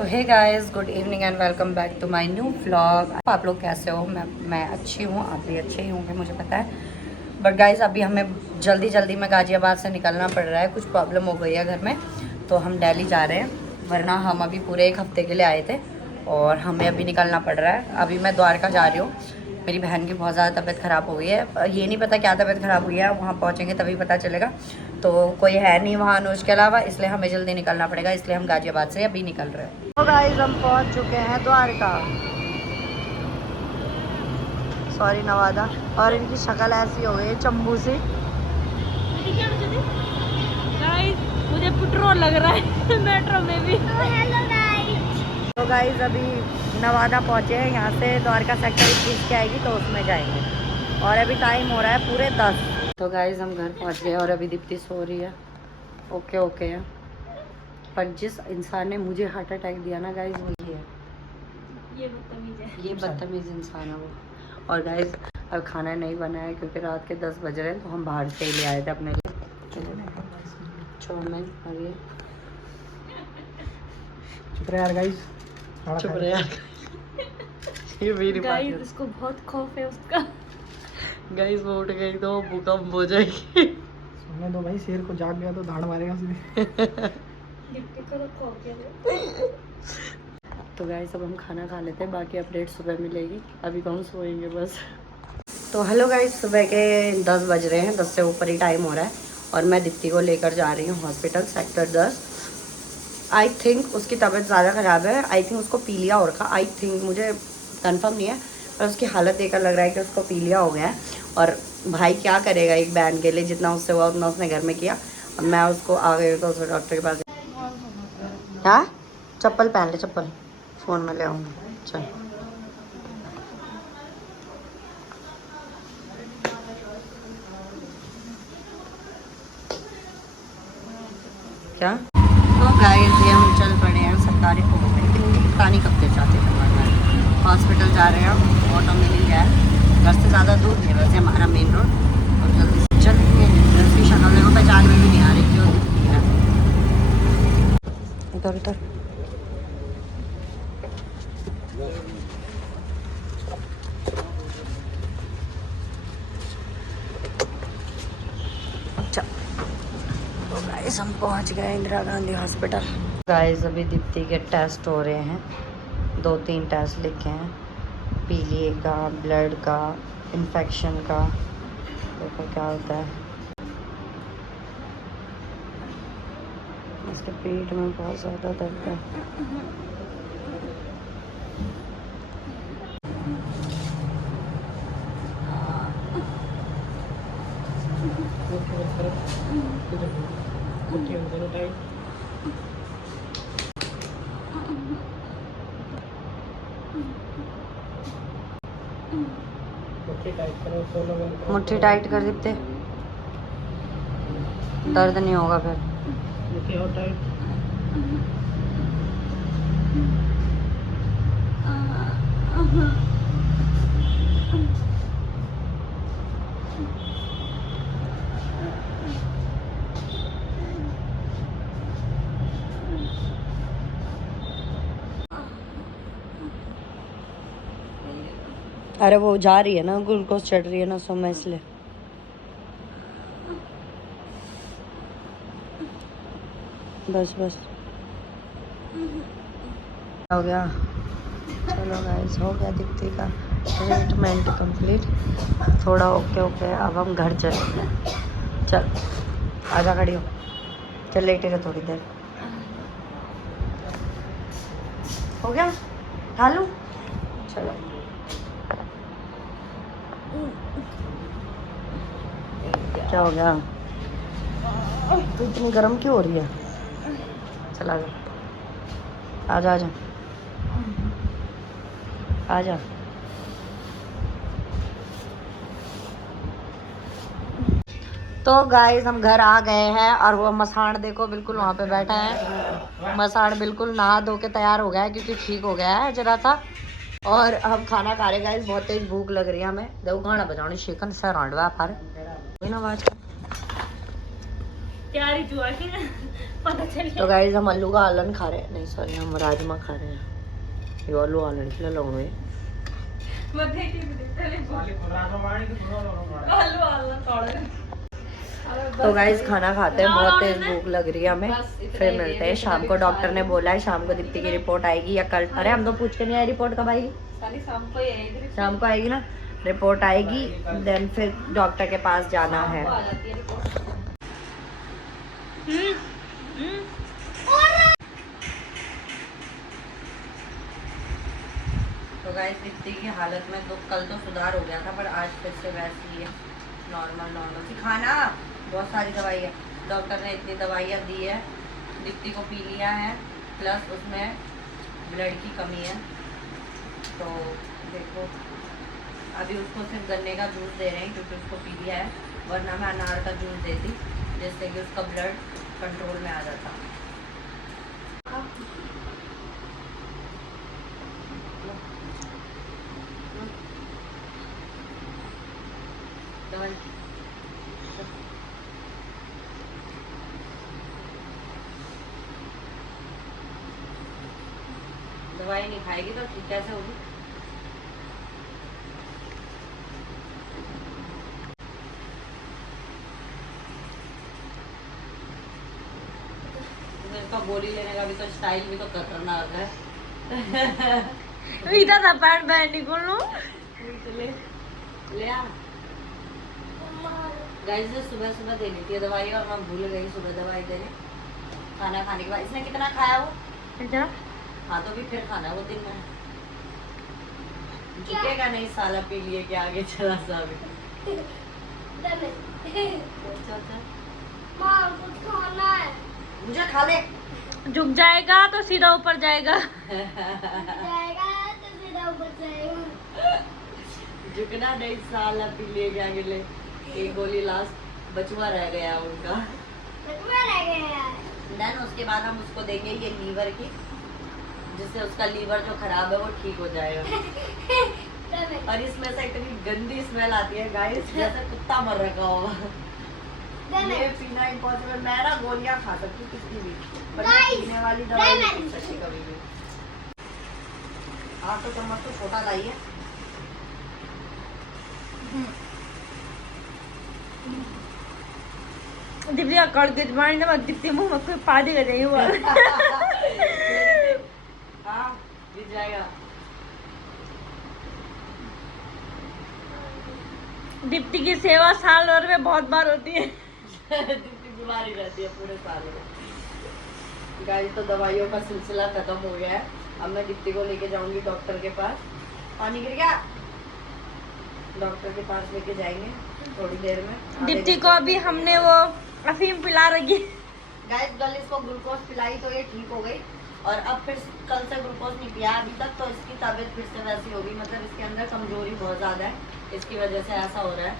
तो hey guys, good evening and welcome back to my new vlog. आप लोग कैसे हो? मैं अच्छी हूँ, आप भी अच्छे ही होंगे मुझे पता है। बट गाइस अभी हमें जल्दी में गाजियाबाद से निकलना पड़ रहा है, कुछ प्रॉब्लम हो गई है घर में, तो हम दिल्ली जा रहे हैं। वरना हम अभी पूरे एक हफ्ते के लिए आए थे और हमें अभी निकलना पड़ रहा है। अभी मैं द्वारका जा रही हूँ। मेरी बहन की बहुत ज़्यादा तबीयत ख़राब हो गई है, ये नहीं पता क्या तबीयत ख़राब हुई है, वहाँ पहुँचेंगे तभी पता चलेगा। तो कोई है नहीं वहाँ अनुज के अलावा, इसलिए हमें जल्दी निकलना पड़ेगा, इसलिए हम गाजियाबाद से अभी निकल रहे हैं। तो गाइस हम पहुँच चुके हैं द्वारका, सॉरी नवादा। और इनकी शक्ल ऐसी हो गई चंबू से। मुझे पेट्रोल लग रहा है मेट्रो में भी। तो गाइस अभी नवादा पहुँचे हैं, यहाँ से द्वारका सेक्टर 21 के आएगी तो उसमें जाएंगे। और अभी टाइम हो रहा है पूरे 10। तो गाइस हम घर पहुँच गए और अभी दीप्ति सो रही है। ओके है। पर जिस इंसान ने मुझे हार्ट अटैक दिया ना गाइस, वो ये है, ये बदतमीज इंसान है वो। और गाइस अब खाना नहीं बना है क्योंकि रात के 10 बज रहे हैं, तो हम बाहर से ही ले आए थे अपने लिए चाउमीन। और ये चुप रहे यार गाइस, चुप रहे यार। ये मेरी गाइस इसको बहुत खौफ है उसका। गाइस वो उठ गई तो भूकंप हो जाएगी। सुनने दो भाई, शेर को जाग गया तो धाड़ मारेगा सीधे। तो गाइस अब हम खाना खा लेते हैं, बाकी अपडेट सुबह मिलेगी। अभी कौन सोएंगे बस। तो हेलो गाइस, सुबह के 10 बज रहे हैं, 10 से ऊपर ही टाइम हो रहा है। और मैं दीप्ति को लेकर जा रही हूँ हॉस्पिटल सेक्टर 10। आई थिंक उसकी तबीयत ज़्यादा ख़राब है। आई थिंक उसको पीलिया हो रखा, आई थिंक, मुझे कंफर्म नहीं है, पर उसकी हालत देखकर लग रहा है कि उसको पीलिया हो गया है। और भाई क्या करेगा एक बहन के लिए, जितना उससे हुआ उतना उसने घर में किया। अब मैं उसको आ गई तो उसको डॉक्टर के पास। हाँ, चप्पल पहन ले, चप्पल फ़ोन में ले आऊँगी। चल क्या? तो गाइस ये हम चल पड़े हैं सरकारी पानी कब तक जाते हैं। हॉस्पिटल जा रहे हैं हम, ऑटो मिल ही गया है। घर से ज़्यादा दूर नहीं है वैसे हमारा मेन रोड। और जल्दी से चलेंगे। उसकी शक्ल देखो, पहचान में भी नहीं आ रही क्यों दिखती है। इधर तो गाइस हम पहुंच गए इंदिरा गांधी हॉस्पिटल। गाइस अभी दीप्ति के टेस्ट हो रहे हैं, 2-3 टेस्ट लिखे हैं, पीलिए का, ब्लड का, इन्फेक्शन का। देखो क्या होता है। इसके पेट में बहुत ज़्यादा दर्द है। मुट्ठी टाइट कर देते, दर्द नहीं होगा फिर। अरे वो जा रही है ना, ग्लूकोज चढ़ रही है ना सुबह, इसलिए। बस हो गया। चलो गाइस, हो गया दीप्ति का ट्रीटमेंट कंप्लीट। थोड़ा ओके। अब हम घर चलेंगे। चल आजा, खड़ी हो, चल लेटे रहे थोड़ी देर। हो गया, खा लूँ? चलो। क्या हो गया? तो इतनी गर्म क्यों हो रही है? चला जा, आजा। तो गाइस हम घर आ गए हैं और वो मसाण देखो बिल्कुल वहाँ पे बैठा है। मसाण बिल्कुल नहा धो के तैयार हो गया है क्योंकि ठीक हो गया है जरा था। और हम खाना खा रहे गाइस, बहुत तेज भूख लग रही है हमें। देखो खाना बजाने शिकन से रांडवा पार ना आवाज। तैयारी जुआ के पता चल तो गाइस हम आलू का आलन खा रहे हैं, नहीं सॉरी हम राजमा खा रहे हैं। ये आलू आलन के लिए लोग हैं। तो गाइस खाना खाते हैं, बहुत तेज भूख लग रही है हमें। फिर मिलते हैं शाम को। डॉक्टर ने बोला है शाम को दीप्ति की रिपोर्ट आएगी या कल। अरे हम तो पूछ के नहीं आए रिपोर्ट कब आएगी। शाम को आएगी ना रिपोर्ट आएगी, देन फिर डॉक्टर के पास जाना है। तो गाइस दीप्ति की हालत में तो कल तो सुधार हो गया था, पर आज फिर से वैसी ही है, नॉर्मल सी। खाना बहुत सारी दवाई है, डॉक्टर ने इतनी दवाइयाँ दी है, दीप्ति को पी लिया है, प्लस उसमें ब्लड की कमी है। तो देखो अभी उसको सिर्फ गन्ने का जूस दे रहे हैं क्योंकि उसको पी लिया है, वरना मैं अनार का जूस देती जिससे कि उसका ब्लड कंट्रोल में आ जाता। दवाई नहीं खाएगी तो ठीक कैसे होगी। इसका गोली लेने का भी तो स्टाइल भी तो खतरनाक है। इधर था पैर बैठ निकलो ले आ गाइस ने सुबह सुबह देनी थी दवाई और मैं भूल गई सुबह दवाई देने। खाना खाने के बाद इसने कितना खाया वो इधर हाँ तो भी फिर खाना वो दिन में झुकेगा नहीं साला पी लिए के आगे चला सा भी। मुझे खा ले। झुक जाएगा तो सीधा ऊपर जाएगा। झुकना नहीं साला पी लिए के आगे ले। एक गोली लास्ट बचुआ रह गया उनका। देन उसके बाद हम उसको देंगे ये लीवर की, जिससे उसका लीवर जो खराब है वो ठीक हो जाएगा। और इसमें से इतनी गंदी स्मेल आती है गाइस, जैसे कुत्ता मर रखा होगा। ये पीना इम्पॉसिबल। मैं ना गोलियां खा सकती हूँ किसी भी, पर मैं पीने वाली दवाई नहीं पी सकती कभी भी। आप तो चम्मच तो छोटा लाइए। दिव्या कर के मारने ना दिव्या मुंह में कोई पानी कर रही हुआ। हाँ गिर जाएगा। दीप्ति की सेवा साल भर में बहुत बार होती है। दीप्ति बीमारी रहती है पूरे साल में। गाइस तो दवाइयों का सिलसिला खत्म हो गया है। अब मैं दीप्ति को लेके जाऊंगी डॉक्टर के पास। पानी गिर गया, डॉक्टर के पास लेके जाएंगे थोड़ी देर में। दीप्ति को अभी हमने वो अफीम पिला रही है। गाइस कल इसको ग्लूकोज पिलाई तो ये ठीक हो गई, और अब फिर कल से ग्लूकोज नहीं पिया अभी तक, तो इसकी तबीयत फिर से वैसी होगी। मतलब इसके अंदर कमजोरी बहुत ज़्यादा है, इसकी वजह से ऐसा हो रहा है।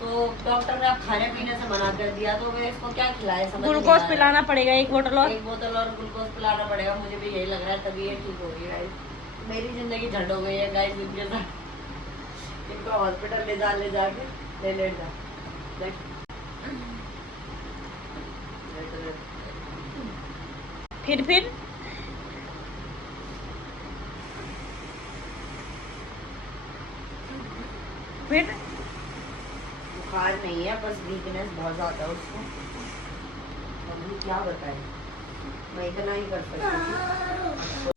तो डॉक्टर ने अब खाने पीने से मना कर दिया, तो वे इसको क्या खिलाए समझ नहीं आ रहा है। ग्लूकोज पिलाना पड़ेगा एक बोतल और ग्लूकोज पिलाना पड़ेगा। मुझे भी यही लग रहा है, तभी ये ठीक होगी। गाइस मेरी जिंदगी झंड हो गई है गाइस इनके साथ। इनको हॉस्पिटल ले जाके ले जा देख। फिर बुखार नहीं है, बस वीकनेस बहुत ज़्यादा है उसको। अभी क्या बताएं, मैं इतना ही कर सकती हूँ।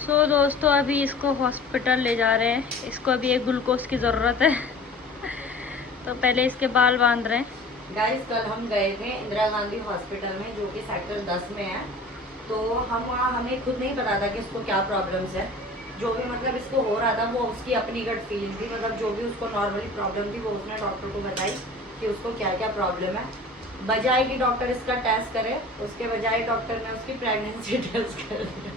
सो दोस्तों अभी इसको हॉस्पिटल ले जा रहे हैं। इसको अभी एक ग्लूकोज की ज़रूरत है। तो पहले इसके बाल बांध रहे हैं। गाइस कल हम गए थे इंदिरा गांधी हॉस्पिटल में, जो कि सेक्टर 10 में है। तो हम वहाँ, हमें खुद नहीं पता था कि इसको क्या प्रॉब्लम्स है। जो भी मतलब इसको हो रहा था वो उसकी अपनी गट फीलिंग थी। मतलब जो भी उसको नॉर्मली प्रॉब्लम थी वो उसने डॉक्टर को बताई कि उसको क्या क्या प्रॉब्लम है। बजाय कि डॉक्टर इसका टेस्ट करे, उसके बजाय डॉक्टर ने उसकी प्रेगनेंसी टेस्ट कर दिया।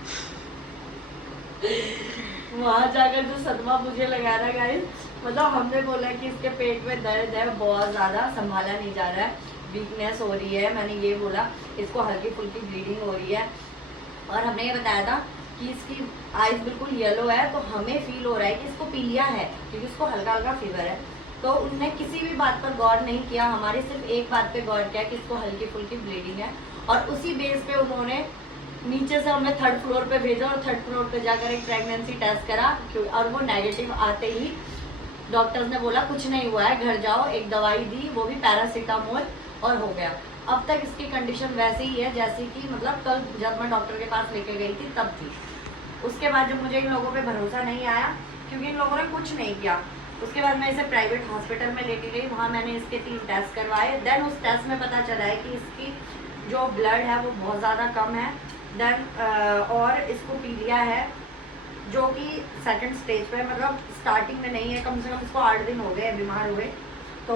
वहाँ जाकर जो सदमा मुझे लगा रहा गाइस, मतलब हमने बोला कि इसके पेट में दर्द है बहुत ज़्यादा, संभाला नहीं जा रहा है, वीकनेस हो रही है। मैंने ये बोला, इसको हल्की फुल्की ब्लीडिंग हो रही है, और हमने ये बताया था कि इसकी आइज बिल्कुल येलो है। तो हमें फील हो रहा है कि इसको पीलिया है, क्योंकि इसको हल्का हल्का फीवर है। तो उनने किसी भी बात पर गौर नहीं किया, हमारी सिर्फ एक बात पे गौर किया कि इसको हल्की फुल्की ब्लीडिंग है, और उसी बेस पे उन्होंने नीचे से हमें 3rd फ्लोर पे भेजा और 3rd फ्लोर पे जाकर एक प्रेगनेंसी टेस्ट करा, और वो नेगेटिव आते ही डॉक्टर्स ने बोला कुछ नहीं हुआ है, घर जाओ, एक दवाई दी, वो भी पैरासीटामोल, और हो गया। अब तक इसकी कंडीशन वैसे ही है जैसे कि मतलब कल जब मैं डॉक्टर के पास लेके गई थी तब थी। उसके बाद जब मुझे इन लोगों पे भरोसा नहीं आया, क्योंकि इन लोगों ने कुछ नहीं किया, उसके बाद मैं इसे प्राइवेट हॉस्पिटल में लेके गई, वहाँ मैंने इसके 3 टेस्ट करवाए। देन उस टेस्ट में पता चला है कि इसकी जो ब्लड है वो बहुत ज़्यादा कम है। देन और इसको पीलिया है, जो कि 2nd स्टेज पे, मतलब स्टार्टिंग में नहीं है, कम से कम इसको 8 दिन हो गए बीमार हुए, तो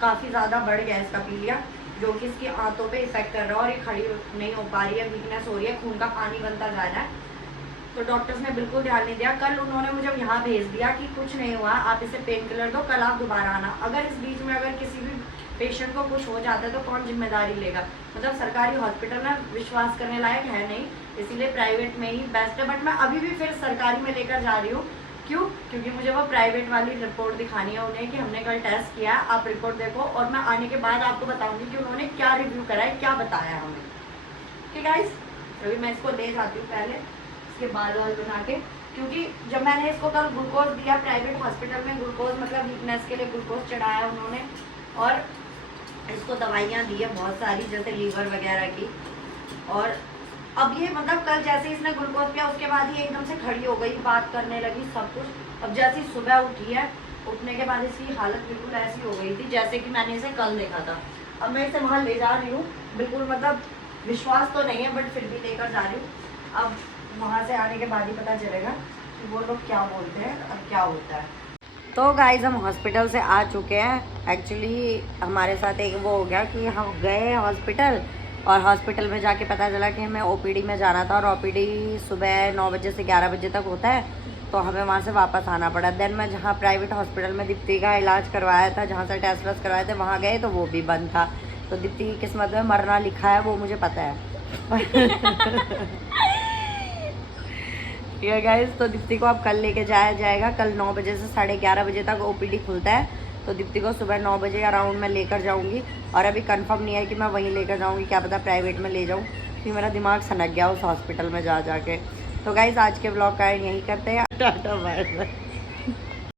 काफ़ी ज़्यादा बढ़ गया इसका पीलिया, जो कि इसकी आंतों पे इफेक्ट कर रहा है, और ये खड़ी नहीं हो पा रही है, वीकनेस हो रही है, खून का पानी बनता जा रहा है। तो डॉक्टर्स ने बिल्कुल ध्यान नहीं दिया। कल उन्होंने मुझे यहाँ भेज दिया कि कुछ नहीं हुआ, आप इसे पेन किलर दो, कल आप दोबारा आना। अगर इस बीच में अगर किसी भी पेशेंट को कुछ हो जाता है तो कौन जिम्मेदारी लेगा? मतलब सरकारी हॉस्पिटल में विश्वास करने लायक है नहीं, इसीलिए प्राइवेट में ही बेस्ट है। बट मैं अभी भी फिर सरकारी में लेकर जा रही हूँ। क्यों? क्योंकि मुझे वो प्राइवेट वाली रिपोर्ट दिखानी है उन्हें कि हमने कल टेस्ट किया, आप रिपोर्ट देखो, और मैं आने के बाद आपको बताऊंगी कि उन्होंने क्या रिव्यू करा है, क्या बताया हमें। ठीक है गाइस, अभी मैं इसको ले जाती हूँ पहले इसके बाल वाल बना के, क्योंकि जब मैंने इसको कल ग्लूकोज दिया प्राइवेट हॉस्पिटल में, ग्लूकोज मतलब वीकनेस के लिए ग्लूकोज चढ़ाया उन्होंने, और इसको दवाइयाँ दी है बहुत सारी, जैसे लीवर वगैरह की। और अब ये मतलब कल जैसे इसने ग्लूकोज पिया उसके बाद ही एकदम से खड़ी हो गई, बात करने लगी, सब कुछ। अब जैसे ही सुबह उठी है, उठने के बाद इसकी हालत बिल्कुल ऐसी हो गई थी जैसे कि मैंने इसे कल देखा था। अब मैं इसे वहाँ ले जा रही हूँ, बिल्कुल मतलब विश्वास तो नहीं है, बट फिर भी लेकर जा रही हूँ। अब वहाँ से आने के बाद ही पता चलेगा कि वो लोग क्या बोलते हैं और क्या होता है। तो गाइज हम हॉस्पिटल से आ चुके हैं। एक्चुअली हमारे साथ एक वो हो गया कि हम गए हॉस्पिटल, और हॉस्पिटल में जाके पता चला कि हमें ओपीडी में जाना था, और ओपीडी सुबह 9 बजे से 11 बजे तक होता है, तो हमें वहाँ से वापस आना पड़ा। देन मैं जहाँ प्राइवेट हॉस्पिटल में दीप्ति का इलाज करवाया था, जहाँ से टेस्ट वेस्ट करवाए थे, वहाँ गए तो वो भी बंद था। तो दीप्ति की किस्मत में मरना लिखा है, वो मुझे पता है। ठीक है गाइस, तो दीप्ति को अब कल लेके जाया जाएगा। कल 9 बजे से 11:30 बजे तक ओपीडी खुलता है, तो दीप्ति को सुबह 9 बजे अराउंड में लेकर जाऊंगी। और अभी कंफर्म नहीं है कि मैं वहीं लेकर जाऊंगी, क्या पता प्राइवेट में ले जाऊं, क्योंकि मेरा दिमाग सनक गया उस हॉस्पिटल में जा जाके। तो गाइस आज के ब्लॉग का एंड यहीं करते हैं। Tata bye bye.